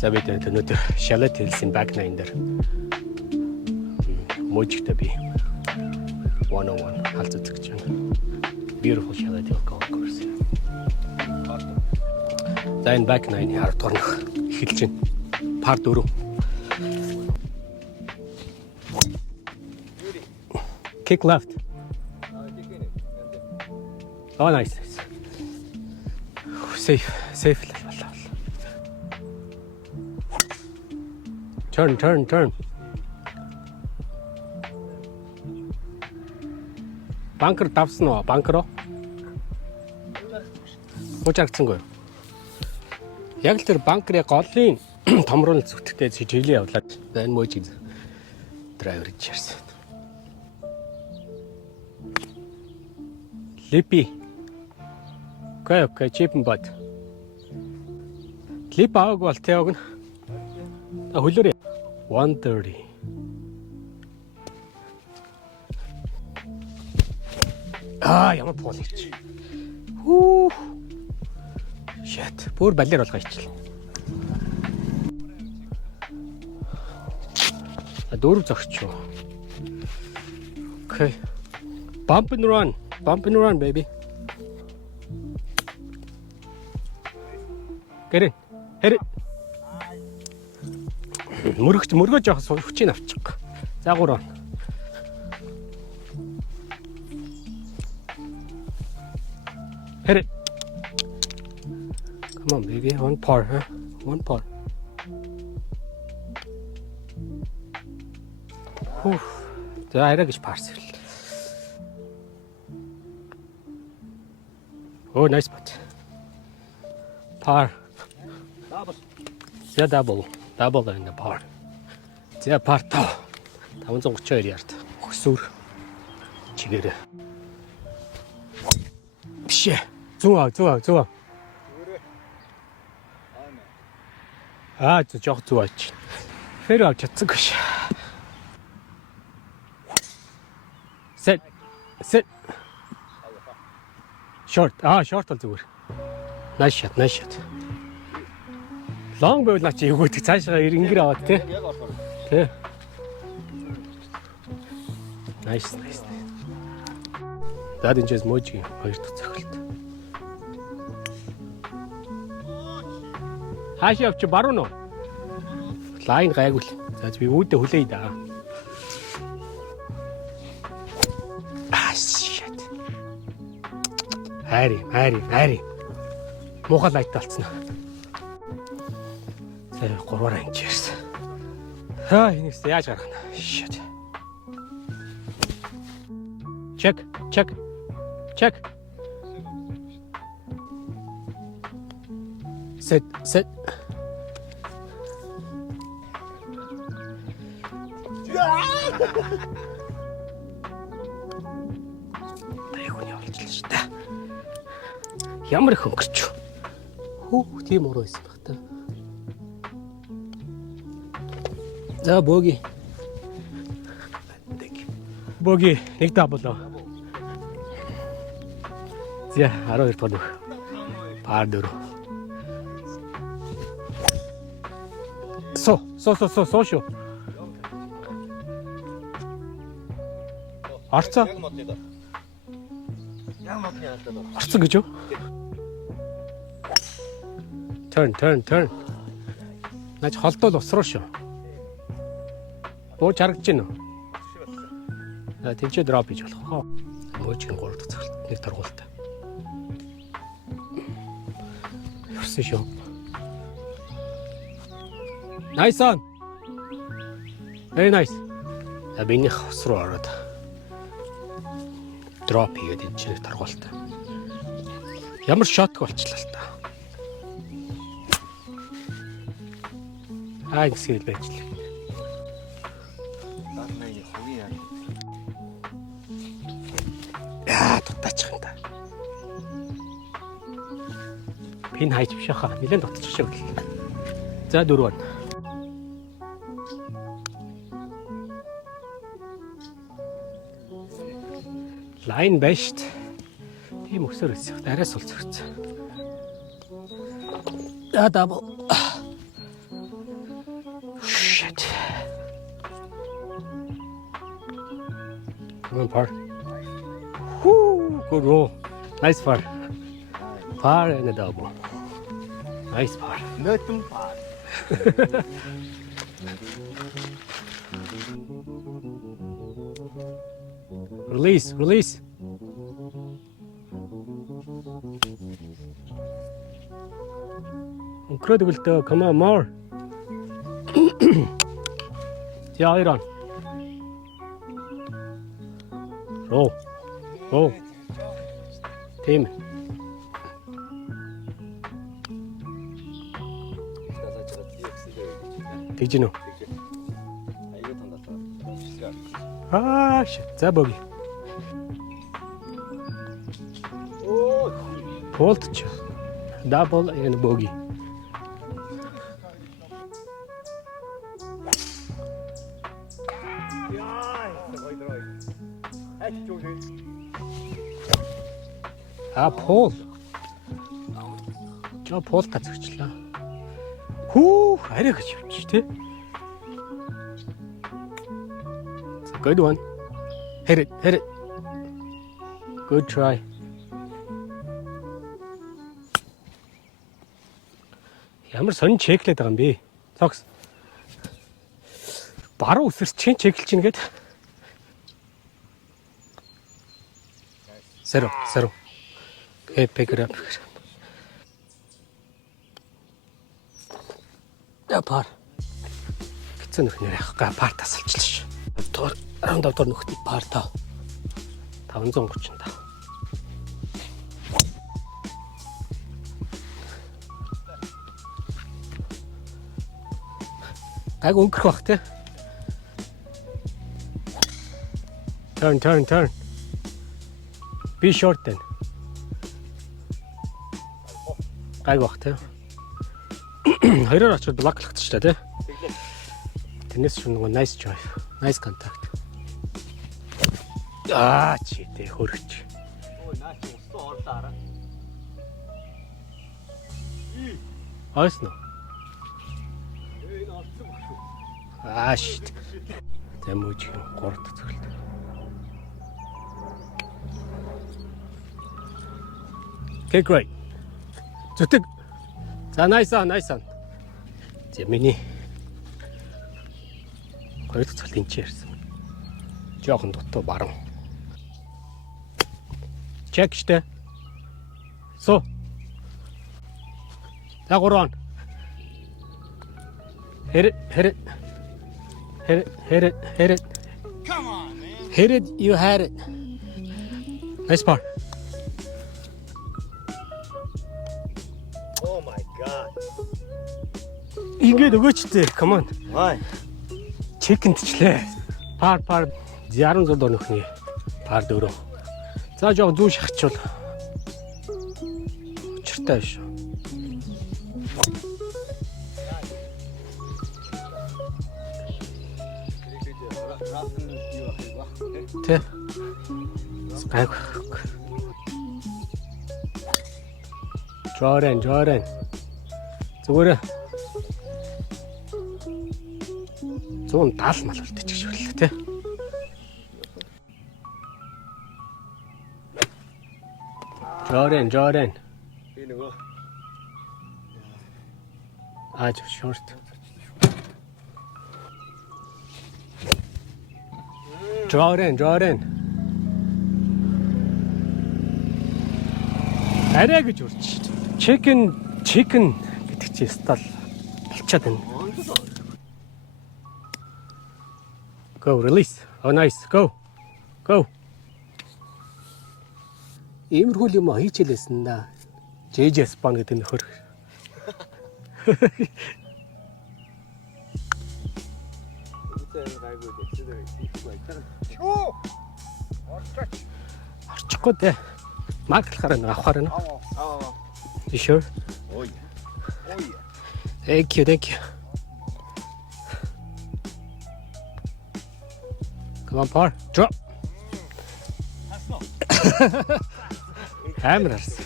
За бид өнөөдөр Charlotte Hills-ийн back nine дээр мужигтай би 101 халз үзэж байна. Beautiful Charlotte Hill golf course. За энэ back nine 10 дугаар нөх эхэлж байна. Par 4. Kick left. Oh, nice. Safe. Turn. Банкер давсан уу? Банкероо? Хуучаарцсангүй. Яг л тэр банкерын голын томрол зүтгэдэг чиглэлээ явуулаад энэ мөжиг драйвер хийж ярьсан. Липи. Окей, чипэн бод. Лип ааг бол тэог нь хөлөөрэй. 130. Ямар полич. Хүү. Shit. Бүр балер болгоо ичлээ. Дөрөв зогсчоо. Okay. Bump and run, baby. Get it. Hit it. Мөргөж явах хүчийг авчих. За 3. Hit it. Come on, baby. One par, huh? One par. За арай гэж парс ирэл. Oh, nice putt. Par. За double in the par. За par 532 ярд. Хөсөр чигээрээ. Бишээ. Зүг. Жоох зүг аач. Фэр авч чадсан гэж. Set. Short бол зүгээр. Nice shot. Long байвал наач эвгүйдэг цаашаа ингэр аваад тий. Тий. Nice. За дэнчээс мөжиг 2 дахь цохилт. Хаашаа явчих баруун уу? Лайн гайгүй л. За би үүдээ хүлээе да. Shit. Хари. Муухай лайт талцсан. За 3-аар анчирсан. Энэс яаж гарах нь? Shit. Check. Set. Айгууны олчлаа шүү дээ. Ямар их өнгөрч. Тийм уруу байсан баг та. За боги. Боги нэг даблоо. За 12 тоног. Par 4. Сошо. Арцаа. Арцаа гэж юу? Turn. Наач холдол усруу шүү. Бууж харагдаж байна уу? Тэнцээ дроп хийж болох. Мөчгийн 3 дахь цагт нэг торгуултаа. Ярсан шүү. Nice on. Very nice. Биний ус руу ороод дроп хийгээд энэ чинь торгуултаа. Ямар шот болчлаа л та. Ингэсэл байжлаа. Тутаачих юм да. Пин хайж бишаха. Нилэн дотчих шиг л. За 4. Лайн байж т. Тийм өсөр өсөх. Арайс сул зөрсөн. Double. shit. Come on, par. Whoo, good roll. Nice par. Par and a double. Nice par. Nothing par. Release, release. Incredible though, come on, more. Yeah, Iron. Roll. Roll. Team. Did you know? Ah, shit. За bogey. Bolt. Double and bogey. Пол. Жоо пол та зөрчлээ. Хүү, арай гэж явчих тий. Good one. Hit it, hit it. Good try. Ямар сонин чеклээд байгаа юм бэ? Цогс. Баруун үсэрч чеклэж чинь гээд. Zero. Okay, pick it up. Пар. Гэцэн нөхнөр яхаа пар тасалчлаа ш. Дор 15 дор нөхдөд пар таа. 535. Гайг өнгөрөх бах те. Turn. Be short then. Гайг бах те. Хоёроор очоод блоклогдчихлаа те. Тэрнээс ч нэг nice try. Nice contact. Чи тэ хөргөч. Ой, наач устсан орлоо. Айс нөө. Энэ олцсон баг шүү. Shit. Тэмүүж 3 дахь цогт. Okay, great. Зүтэг. За nice on. За миний 2 дахь цогт энэ ярьсан. Жохон дутуу баруун. Check штэ. So. За 3 on. Hit it. Come on, man. Hit it, you had it. Nice par. Oh my god. Ингээд өгөөчтэй. Come on. Why? Чекэнтчлээ. Пар 66 дор нөхний. Пар 4. За жоохон зүү шахчихвал. Учиртай биш. Тэ. Спайк. Jordan. Зүгээр 170 мал үлдчих швэрлээ тэ. Jordan. Би нөгөө short. Jordan. Арай гэж урч. Chicken гэдэг чи стал болчиход байна. Go, release. Oh, nice. Go. Иймэрхүү юм хийчихлээсэн да. JJ Spawn гэдэг нөхөр. Чөө. Орчих. Орчихгүй дээ. Маглахаар нэг авахаар байна. You sure? Oh yeah. Thank you. Come on, par. Drop. Hammers.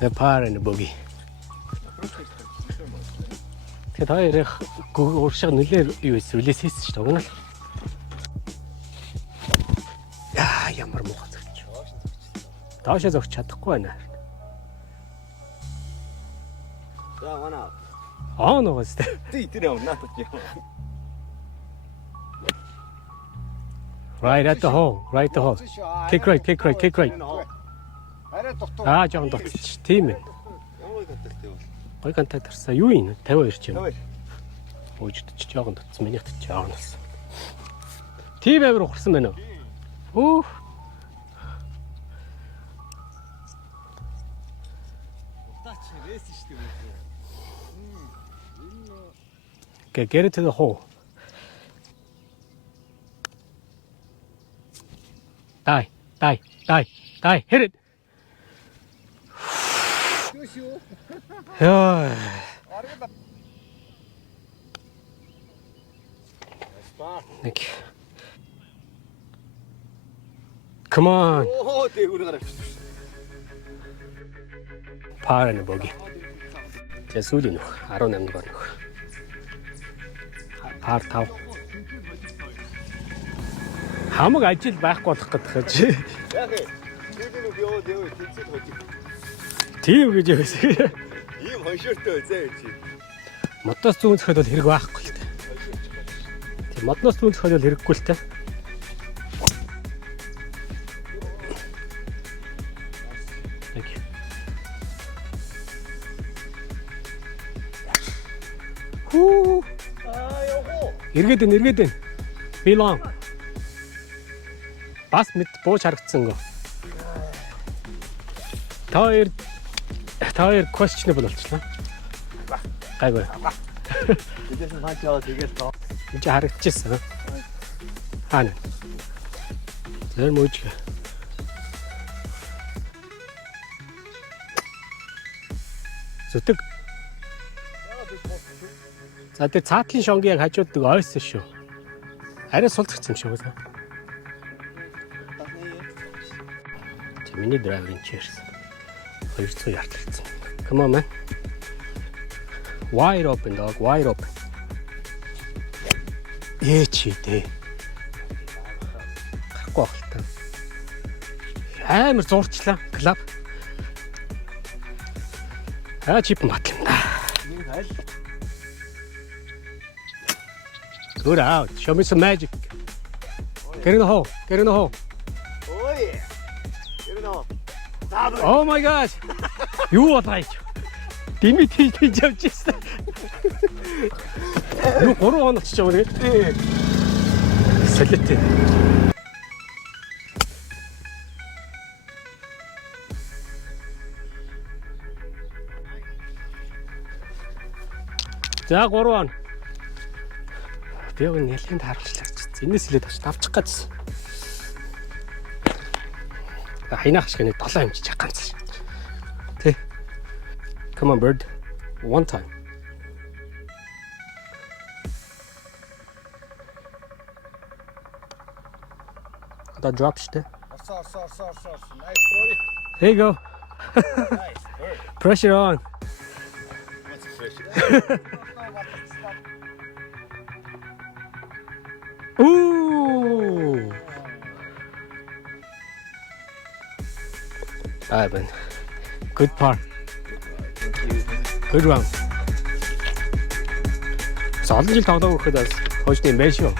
The par and the bogey. Тэгээд хоёрын уршиг нөлөө юу эсвэл үлээсээс ч тогно л. Яа, ямар муухай зөгч. Доошоо зөгч чадахгүй байна. За манай. Ногоос тэ. Тэр юм надад юм. Right at the hole. Right the hole. Kick right. Арай дутуу. Жоон дутчих. Тийм ээ. Ямар контакт вэ? Гой контакт тарсан. Юу юм? 52 ч юм. 52. Өөждөж жоон дутсан. Миний хат жоон болсон. Тийм авир ухарсан байна уу? Удаач рэс шүү дээ. Okay, get it to the hole. Die. Hit it. Yeah. Nick. Come on. Оо дээгүүр гарав. Par and bogey. За сүүлийн нөх 18 дугаар нөх. Par 5. Хамаг ажил байхгүй болох гэдэг чи. Яг ээ. Тэдний би оо тэнцэл хожиг. Тийм гэж байсан. Ийм хоншортой зөө чи. Модноос зүүн зөхөд бол хэрэг байхгүй л дээ. Тийм модноос зүүн зөхөд бол хэрэггүй л дээ. Хүү. Ёо. Эргээд байна. Билон. Бас мэд бууж харагдсан гоо. Таяр questionable болчихлоо. Гайгүй. Тэдээс нь хаач тэгэл тоо. Энд харагдчихсан. Хаана. Тэр мууч. Зүтэг. За тэр цаатлын шонгийн яг хажууддаг ойсон шүү. Арай сулцгцсан юм шиг байна. Миний драйвинг чирс. 200 ярд гэсэн. Come on man. Wide open dog, wide open. Чи дээ. Гарахгүй байх л та. Амар зурчлаа. Клаб. Чип батлаа. Нэг хайл. Good out. Show me some magic. Get in the hole. Ой. Ерөнөө. Oh my god. Юу болоо. Дими тийж явж ирсэн. Юу 3 хоног ч жаа тэгээ. Солиотой. За 3 хоног. Би яг нэлийн тааруулчлаа. Энэс хэлээд авч авчих гэсэн. Хайнах шиг нэг 7 хэмжиж яг ганц. Тэ. Come on bird. One time. The drop штэ. Орсоо. Nice story. There you go. Nice. Pressure on. What's pressure? Ooh. Ivan. Good par. Good round. Олон жил тоглоог өгөхөд хойчны юм байна шүү.